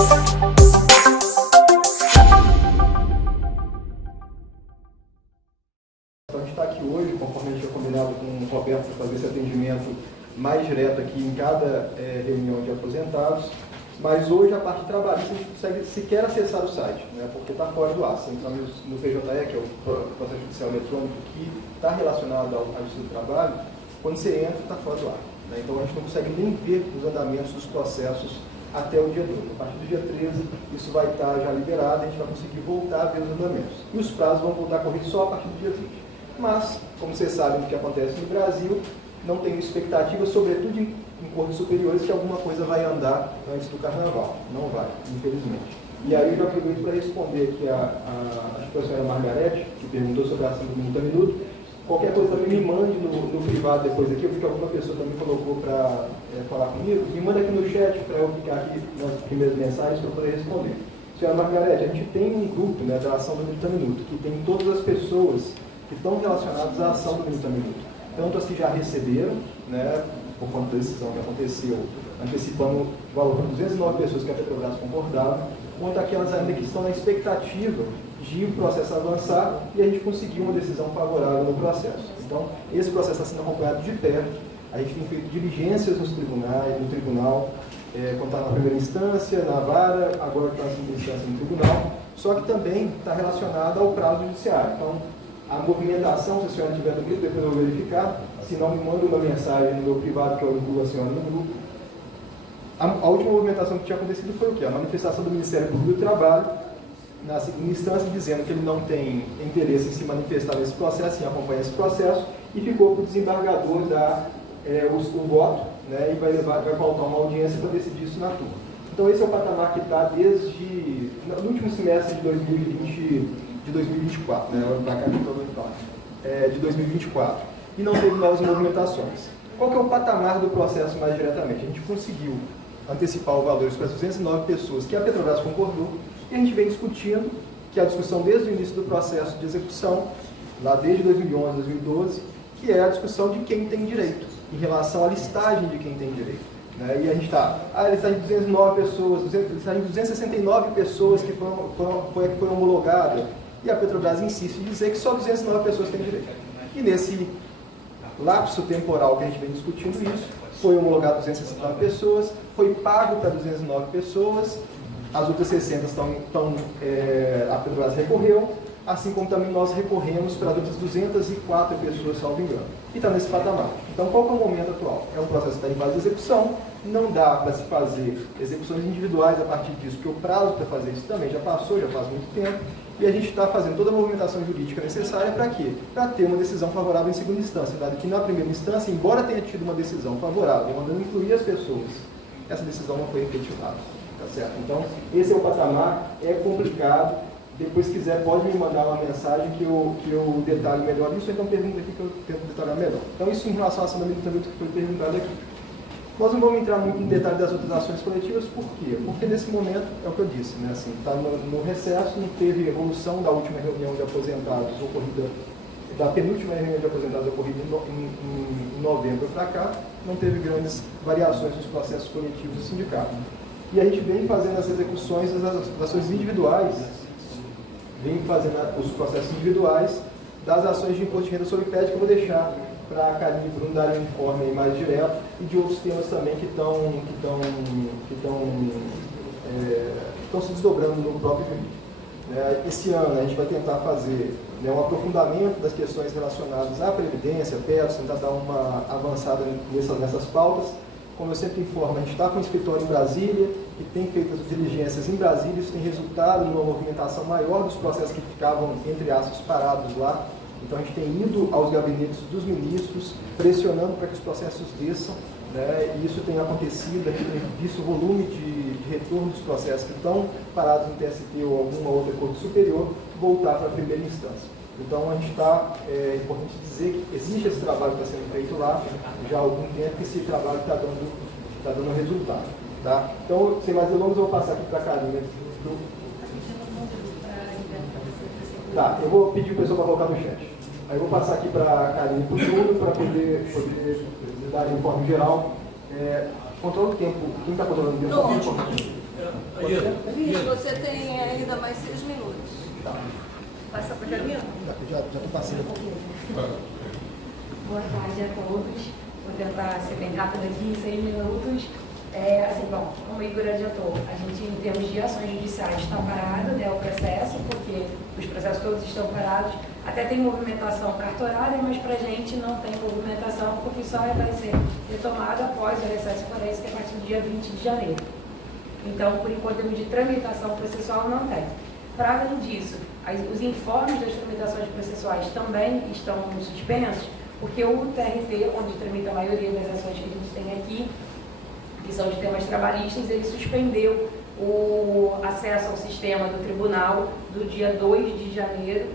Então a gente está aqui hoje, conforme a gente tinha combinado com o Roberto, para fazer esse atendimento mais direto aqui em cada reunião de aposentados, mas hoje a parte trabalhista a gente consegue sequer acessar o site, né, porque está fora do ar. Você entra no PJE, que é o processo judicial eletrônico que está relacionado ao Justiça do Trabalho, quando você entra está fora do ar, né, então a gente não consegue nem ver os andamentos dos processos até o dia 12. A partir do dia 13, isso vai estar já liberado, a gente vai conseguir voltar a ver os andamentos. E os prazos vão voltar a correr só a partir do dia 20. Mas, como vocês sabem o que acontece no Brasil, não tenho expectativa, sobretudo em cortes superiores, que alguma coisa vai andar antes do Carnaval. Não vai, infelizmente. E aí eu já aproveito para responder aqui a professora Margarete, que perguntou sobre a ação do Minuto a Minuto. Qualquer coisa também me mande no privado depois aqui, eu vi que alguma pessoa também colocou para falar comigo, me manda aqui no chat para eu ficar aqui nas primeiras mensagens para eu poder responder. Senhora Margarete, a gente tem um grupo, né, da ação do Minuto a Minuto, que tem todas as pessoas que estão relacionadas à ação do Minuto a Minuto. Tanto as que já receberam, né, por conta da decisão que aconteceu, antecipando o valor de 209 pessoas que a Petrobras concordava, quanto aquelas ainda que estão na expectativa de o processo avançar e a gente conseguir uma decisão favorável no processo. Então, esse processo está sendo acompanhado de perto. A gente tem feito diligências no tribunal, quando está na primeira instância, na vara, agora está na segunda instância no tribunal, só que também está relacionado ao prazo judiciário. Então, a movimentação, se a senhora tiver no grupo, depois eu vou verificar, se não me manda uma mensagem no meu privado que eu incluo a senhora no grupo. A última movimentação que tinha acontecido foi o quê? A manifestação do Ministério Público do Trabalho, na segunda instância, dizendo que ele não tem interesse em se manifestar nesse processo, em acompanhar esse processo, e ficou para o desembargador dar o voto, né, e vai pautar uma audiência para decidir isso na turma. Então esse é o patamar que está desde no último semestre de 2024, né, para cá de 2024, e não teve novas movimentações. Qual que é o patamar do processo mais diretamente? A gente conseguiu antecipar o valor para as 209 pessoas que a Petrobras concordou, e a gente vem discutindo, que é a discussão desde o início do processo de execução, lá desde 2011, 2012, que é a discussão de quem tem direito, em relação à listagem de quem tem direito. Né? E a gente está, listagem de 209 pessoas, listagem de 269 pessoas que foram homologadas, e a Petrobras insiste em dizer que só 209 pessoas têm direito. E nesse lapso temporal que a gente vem discutindo isso, foi homologado 269 pessoas, foi pago para 209 pessoas, as outras 60 a Petrobras recorreu, assim como também nós recorremos para as outras 204 pessoas, salvo engano. E está nesse patamar. Então, qual que é o momento atual? É um processo que está em fase de execução, não dá para se fazer execuções individuais a partir disso, porque o prazo para fazer isso também já passou, já faz muito tempo, e a gente está fazendo toda a movimentação jurídica necessária para quê? Para ter uma decisão favorável em segunda instância, dado que na primeira instância, embora tenha tido uma decisão favorável, mandando incluir as pessoas, essa decisão não foi efetivada. Tá certo? Então, esse é o patamar, é complicado. Depois, se quiser, pode me mandar uma mensagem que eu detalhe melhor isso, ou então pergunta aqui que eu tento detalhar melhor. Então, isso em relação à ação da militância que foi perguntado aqui. Nós não vamos entrar muito em detalhe das outras ações coletivas, por quê? Porque nesse momento, é o que eu disse, né? Assim, está no recesso, não teve evolução da última reunião de aposentados ocorrida, da penúltima reunião de aposentados ocorrida em novembro para cá, não teve grandes variações nos processos coletivos do sindicato. E a gente vem fazendo as execuções das ações individuais, vem fazendo os processos individuais das ações de imposto de renda sobre PED, que eu vou deixar para a Karine e Bruno darem um informe aí mais direto, e de outros temas também que estão se desdobrando no próprio vídeo. Esse ano a gente vai tentar fazer, né, um aprofundamento das questões relacionadas à Previdência, PEPs, tentar dar uma avançada nessas pautas. Como eu sempre informo, a gente está com um escritório em Brasília e tem feito as diligências em Brasília, isso tem resultado numa movimentação maior dos processos que ficavam, entre aspas, parados lá. Então a gente tem ido aos gabinetes dos ministros, pressionando para que os processos desçam, né? E isso tem acontecido, a gente tem visto o volume de retorno dos processos que estão parados no TST ou alguma outra corte superior, voltar para a primeira instância. Então a gente está, é importante dizer que existe esse trabalho que está sendo feito lá já há algum tempo, e esse trabalho está dando resultado. Tá? Então, sem mais delongas, eu vou passar aqui para a Karine. Tá, eu vou pedir para o pessoal para colocar no chat. Aí eu vou passar aqui para a Karine e para o Bruno, para poder dar informe geral. Controla o tempo. Quem está controlando o tempo? Você tem ainda mais 6 minutos. Tá. Passa para a Carolina? Já estou passando. Boa tarde a todos. Vou tentar ser bem rápida aqui, em 6 minutos. Bom, como o Igor adiantou, a gente, em termos de ações judiciais, está parado, né, o processo, porque os processos todos estão parados. Até tem movimentação cartorária, mas para a gente não tem movimentação, porque só vai ser retomada após o recesso forense, que é a partir do dia 20 de janeiro. Então, por enquanto, em termos de tramitação processual, não tem. Para além disso, os informes das tramitações processuais também estão suspensos, porque o TRT, onde tramita a maioria das ações que a gente tem aqui, que são de temas trabalhistas, ele suspendeu o acesso ao sistema do tribunal do dia 2 de janeiro,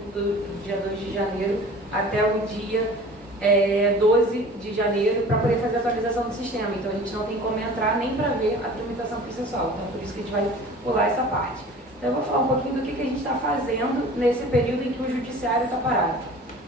até o dia 12 de janeiro, para poder fazer a atualização do sistema. Então, a gente não tem como entrar nem para ver a tramitação processual. Então, por isso que a gente vai pular essa parte. Então, eu vou falar um pouquinho do que a gente está fazendo nesse período em que o judiciário está parado.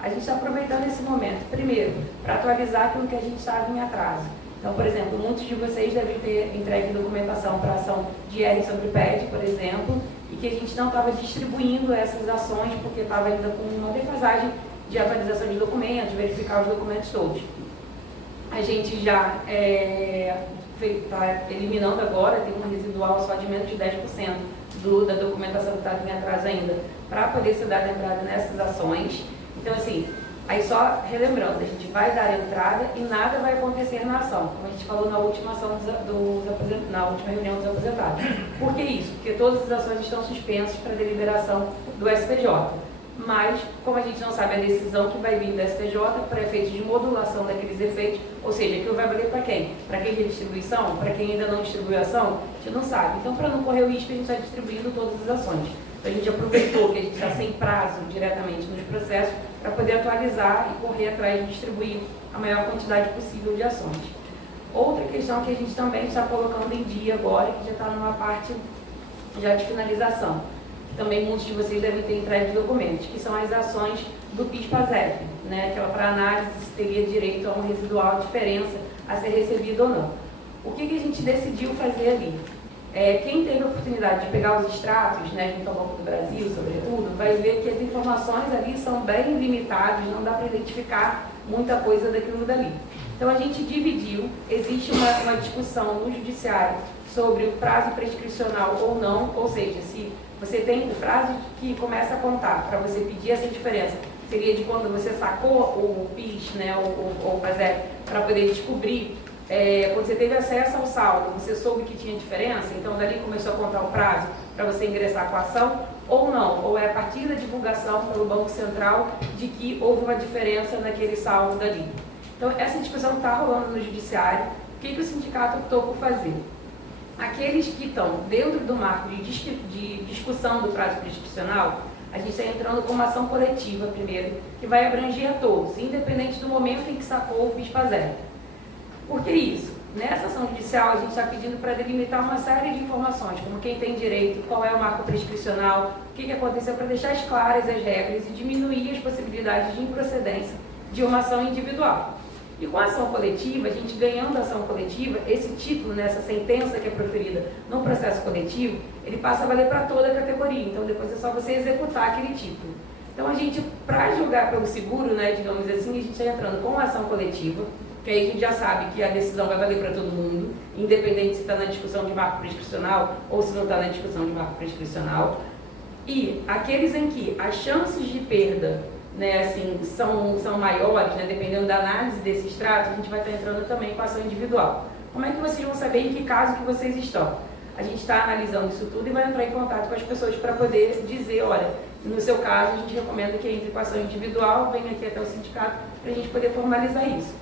A gente está aproveitando esse momento, primeiro, para atualizar aquilo que a gente estava em atraso. Então, por exemplo, muitos de vocês devem ter entregue documentação para ação de IR sobre PED, por exemplo, e que a gente não estava distribuindo essas ações porque estava ainda com uma defasagem de atualização de documentos, de verificar os documentos todos. A gente já está eliminando agora, tem um residual só de menos de 10% da documentação que estava em atraso ainda, para poder ser dada entrada nessas ações. Então, assim, aí só relembrando, a gente vai dar entrada e nada vai acontecer na ação, como a gente falou na última na última reunião dos aposentados. Por que isso? Porque todas as ações estão suspensas para deliberação do STJ. Mas, como a gente não sabe a decisão que vai vir do STJ para efeitos de modulação daqueles efeitos, ou seja, aquilo vai valer para quem? Para quem tem distribuição? Para quem ainda não distribuiu a ação? A gente não sabe. Então, para não correr o risco, a gente está distribuindo todas as ações. Então, a gente aproveitou que a gente está sem prazo diretamente nos processos para poder atualizar e correr atrás de distribuir a maior quantidade possível de ações. Outra questão que a gente também está colocando em dia agora, que já está numa parte já de finalização. Também muitos de vocês devem ter entregue documentos, que são as ações do PIS/PASEP, né? Aquela para análise se teria direito a um residual diferença a ser recebido ou não. O que a gente decidiu fazer ali? Quem teve a oportunidade de pegar os extratos, né, junto ao Banco do Brasil, sobretudo, vai ver que as informações ali são bem limitadas, não dá para identificar muita coisa daquilo dali. Então, a gente dividiu, existe uma discussão no judiciário sobre o prazo prescricional ou não, ou seja, se você tem o prazo que começa a contar para você pedir essa diferença, seria de quando você sacou o PIS, né, ou o PASEP, para poder descobrir, quando você teve acesso ao saldo, você soube que tinha diferença, então dali começou a contar o prazo para você ingressar com a ação, ou não, ou é a partir da divulgação pelo Banco Central de que houve uma diferença naquele saldo dali. Então, essa discussão está rolando no judiciário. O que o sindicato optou por fazer? Aqueles que estão dentro do marco de discussão do prazo prescricional, a gente está entrando com uma ação coletiva primeiro, que vai abranger a todos, independente do momento em que sacou o PIS/PASEP. Por que isso? Nessa ação judicial, a gente está pedindo para delimitar uma série de informações, como quem tem direito, qual é o marco prescricional, o que aconteceu, para deixar claras as regras e diminuir as possibilidades de improcedência de uma ação individual. E com a ação coletiva, a gente ganhando a ação coletiva, esse título, nessa sentença que é proferida no processo coletivo, ele passa a valer para toda a categoria. Então, depois é só você executar aquele título. Então, a gente, para julgar pelo seguro, né, digamos assim, a gente está entrando com a ação coletiva, que aí a gente já sabe que a decisão vai valer para todo mundo, independente se está na discussão de marco prescricional ou se não está na discussão de marco prescricional. E aqueles em que as chances de perda, né, assim, são maiores, né, dependendo da análise desse extrato, a gente vai estar entrando também com a ação individual. Como é que vocês vão saber em que caso que vocês estão? A gente está analisando isso tudo e vai entrar em contato com as pessoas para poder dizer, olha, no seu caso, a gente recomenda que entre com a ação individual, venha aqui até o sindicato para a gente poder formalizar isso.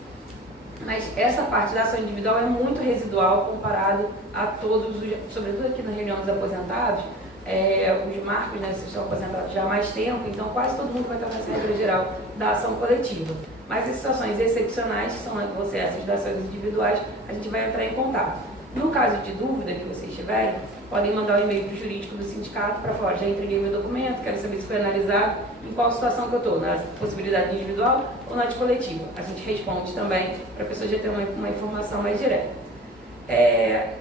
Mas essa parte da ação individual é muito residual comparado a todos, sobretudo aqui na reunião dos aposentados, os marcos, né, vocês estão aposentados já há mais tempo, então quase todo mundo vai estar nessa regra geral da ação coletiva. Mas as situações excepcionais, que são essas das ações individuais, a gente vai entrar em contato. No caso de dúvida que vocês tiverem, podem mandar um e-mail para o jurídico do sindicato para falar, já entreguei meu documento, quero saber se foi analisado, em qual situação que eu estou, na possibilidade individual ou na de coletiva. A gente responde também para a pessoa já ter uma informação mais direta.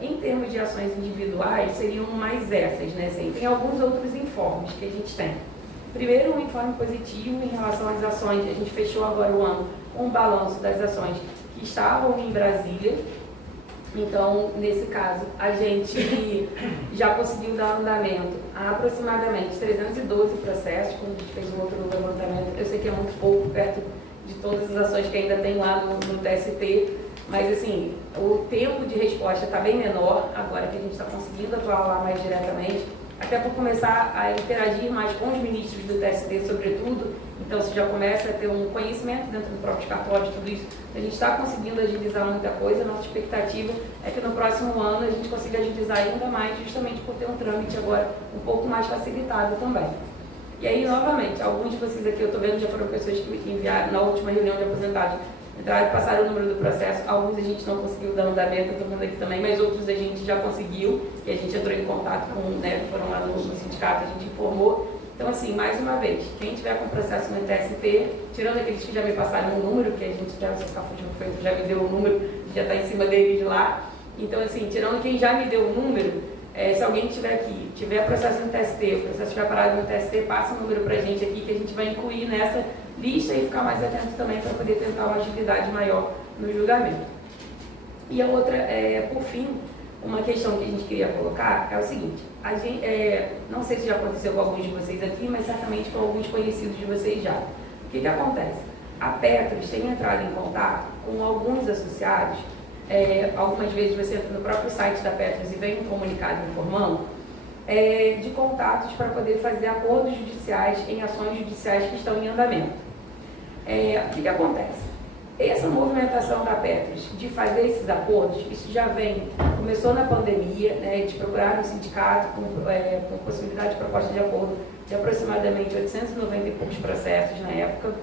em termos de ações individuais, seriam mais essas, né? Assim, tem alguns outros informes que a gente tem. Primeiro, um informe positivo em relação às ações. A gente fechou agora o ano com um balanço das ações que estavam em Brasília. Então, nesse caso, a gente já conseguiu dar andamento a aproximadamente 312 processos, quando a gente fez um outro levantamento. Eu sei que é muito pouco, perto de todas as ações que ainda tem lá no TST, mas assim, o tempo de resposta está bem menor, agora que a gente está conseguindo atuar lá mais diretamente, até por começar a interagir mais com os ministros do TST, sobretudo. Então, você já começa a ter um conhecimento dentro do próprio cartório de tudo isso. A gente está conseguindo agilizar muita coisa. A nossa expectativa é que no próximo ano a gente consiga agilizar ainda mais, justamente por ter um trâmite agora um pouco mais facilitado também. E aí, novamente, alguns de vocês aqui, eu estou vendo, já foram pessoas que enviaram na última reunião de aposentados, entraram e passaram o número do processo. Alguns a gente não conseguiu dar andamento, eu estou vendo aqui também, mas outros a gente já conseguiu, e a gente entrou em contato com, né, foram lá no sindicato, a gente informou. Então, assim, mais uma vez, quem tiver com processo no TST, tirando aqueles que já me passaram um número, que a gente já, o Cafutinho feito já me deu o número, já está em cima deles lá. Então, assim, tirando quem já me deu o número, se alguém tiver aqui, tiver processo no TST, o processo estiver parado no TST, passa o número para a gente aqui, que a gente vai incluir nessa lista e ficar mais atento também para poder tentar uma agilidade maior no julgamento. E a outra, por fim, uma questão que a gente queria colocar é o seguinte: a gente, não sei se já aconteceu com alguns de vocês aqui, mas certamente com alguns conhecidos de vocês já. O que acontece? A Petros tem entrado em contato com alguns associados. Algumas vezes você entra no próprio site da Petros e vem um comunicado informando de contatos para poder fazer acordos judiciais em ações judiciais que estão em andamento. O que acontece? Essa movimentação da Petros de fazer esses acordos, isso já começou na pandemia, né, de procurar um sindicato com possibilidade de proposta de acordo de aproximadamente 890 e poucos processos na época.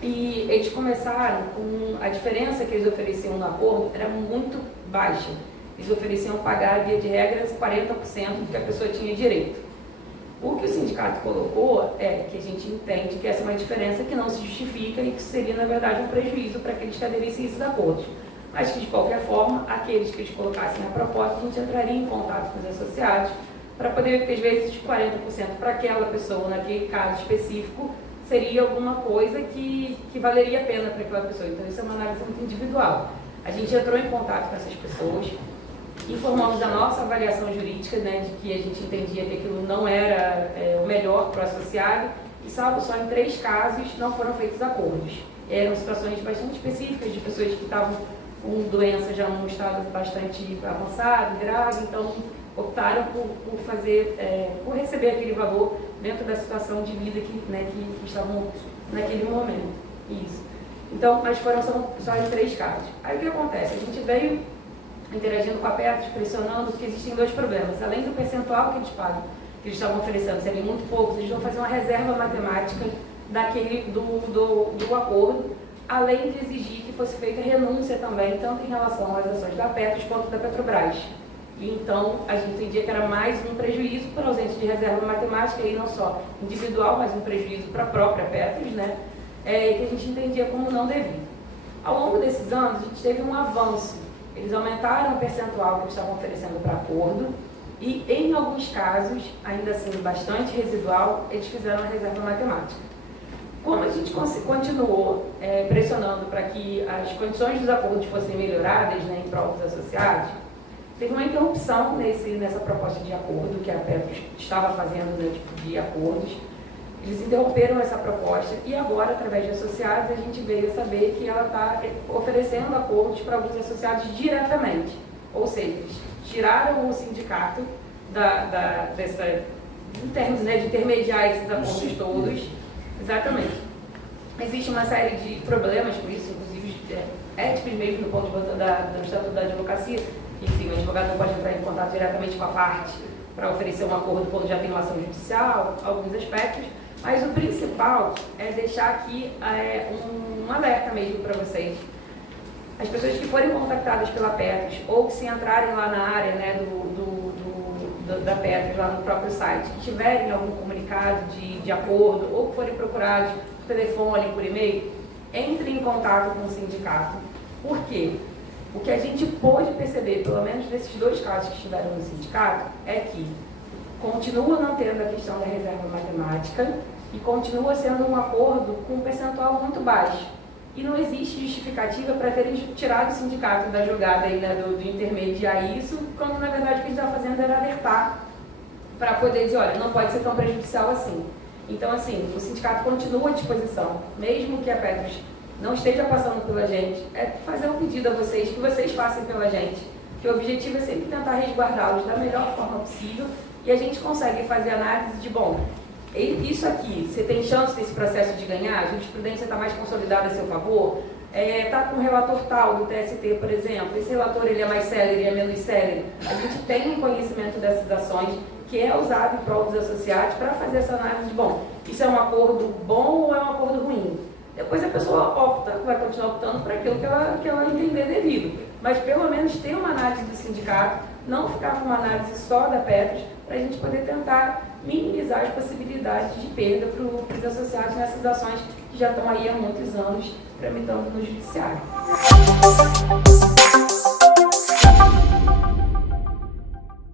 E eles começaram com a diferença que eles ofereciam no acordo era muito baixa. Eles ofereciam pagar, via de regras, 40% do que a pessoa tinha direito. O que o sindicato colocou é que a gente entende que essa é uma diferença que não se justifica e que seria, na verdade, um prejuízo para aqueles que aderissem a esses acordos. Mas que, de qualquer forma, aqueles que eles colocassem a proposta, a gente entraria em contato com os associados para poder ver que, às vezes, de 40% para aquela pessoa, naquele caso específico, seria alguma coisa que valeria a pena para aquela pessoa. Então, isso é uma análise muito individual. A gente entrou em contato com essas pessoas, informamos a nossa avaliação jurídica, né, de que a gente entendia que aquilo não era o melhor para o associado, e salvo só em 3 casos não foram feitos acordos. Eram situações bastante específicas de pessoas que estavam com doença já num estado bastante avançado, grave, então optaram por receber aquele valor dentro da situação de vida que estavam naquele momento. Isso. Então, mas foram só em 3 casos. Aí o que acontece? A gente veio interagindo com a Petros, pressionando, porque existem 2 problemas. Além do percentual que eles pagam, que eles estavam oferecendo, serem muito poucos, eles vão fazer uma reserva matemática do acordo, além de exigir que fosse feita renúncia também, tanto em relação às ações da Petros quanto da Petrobras. E então, a gente entendia que era mais um prejuízo por ausência de reserva matemática, e não só individual, mas um prejuízo para a própria Petros, né? Que a gente entendia como não devido. Ao longo desses anos, a gente teve um avanço. Eles aumentaram o percentual que eles estavam oferecendo para acordo e, em alguns casos, ainda assim bastante residual, eles fizeram a reserva matemática. Como a gente continuou pressionando para que as condições dos acordos fossem melhoradas, né, em prol dos associados, teve uma interrupção nessa proposta de acordo que a Petros estava fazendo, né, de acordos. Eles interromperam essa proposta e agora, através de associados, a gente veio saber que ela está oferecendo acordos para alguns associados diretamente. Ou seja, eles tiraram o sindicato em termos, né, de intermediar esses acordos todos. Exatamente. Existe uma série de problemas com isso, inclusive éticos mesmo do ponto de vista do Estatuto da Advocacia. Enfim, o advogado não pode entrar em contato diretamente com a parte para oferecer um acordo quando já tem uma ação judicial, alguns aspectos. Mas o principal é deixar aqui um alerta mesmo para vocês. As pessoas que forem contactadas pela Petros ou que se entrarem lá na área, né, da Petros, lá no próprio site, que tiverem algum comunicado de acordo ou que forem procurados por telefone, por e-mail, entrem em contato com o sindicato. Por quê? O que a gente pôde perceber, pelo menos nesses 2 casos que estiveram no sindicato, é que continua não tendo a questão da reserva matemática e continua sendo um acordo com um percentual muito baixo. E não existe justificativa para terem tirado o sindicato da jogada aí, né, do intermediar isso, quando na verdade o que a gente estava fazendo era alertar para poder dizer, olha, não pode ser tão prejudicial assim. Então, assim, o sindicato continua à disposição, mesmo que a Petros não esteja passando pela gente, é fazer um pedido a vocês, que vocês façam pela gente, que o objetivo é sempre tentar resguardá-los da melhor forma possível e a gente consegue fazer análise de, bom, isso aqui, você tem chance desse processo de ganhar, a jurisprudência está mais consolidada a seu favor, está com um relator tal do TST, por exemplo, esse relator ele é mais célere, é menos célere, a gente tem um conhecimento dessas ações que é usado em prol dos associados para fazer essa análise de, bom, isso é um acordo bom ou é um acordo ruim? Depois a pessoa opta, vai continuar optando por aquilo que ela entender devido. Mas pelo menos ter uma análise do sindicato, não ficar com uma análise só da Petros, para a gente poder tentar minimizar as possibilidades de perda para os associados nessas ações que já estão aí há muitos anos tramitando no judiciário.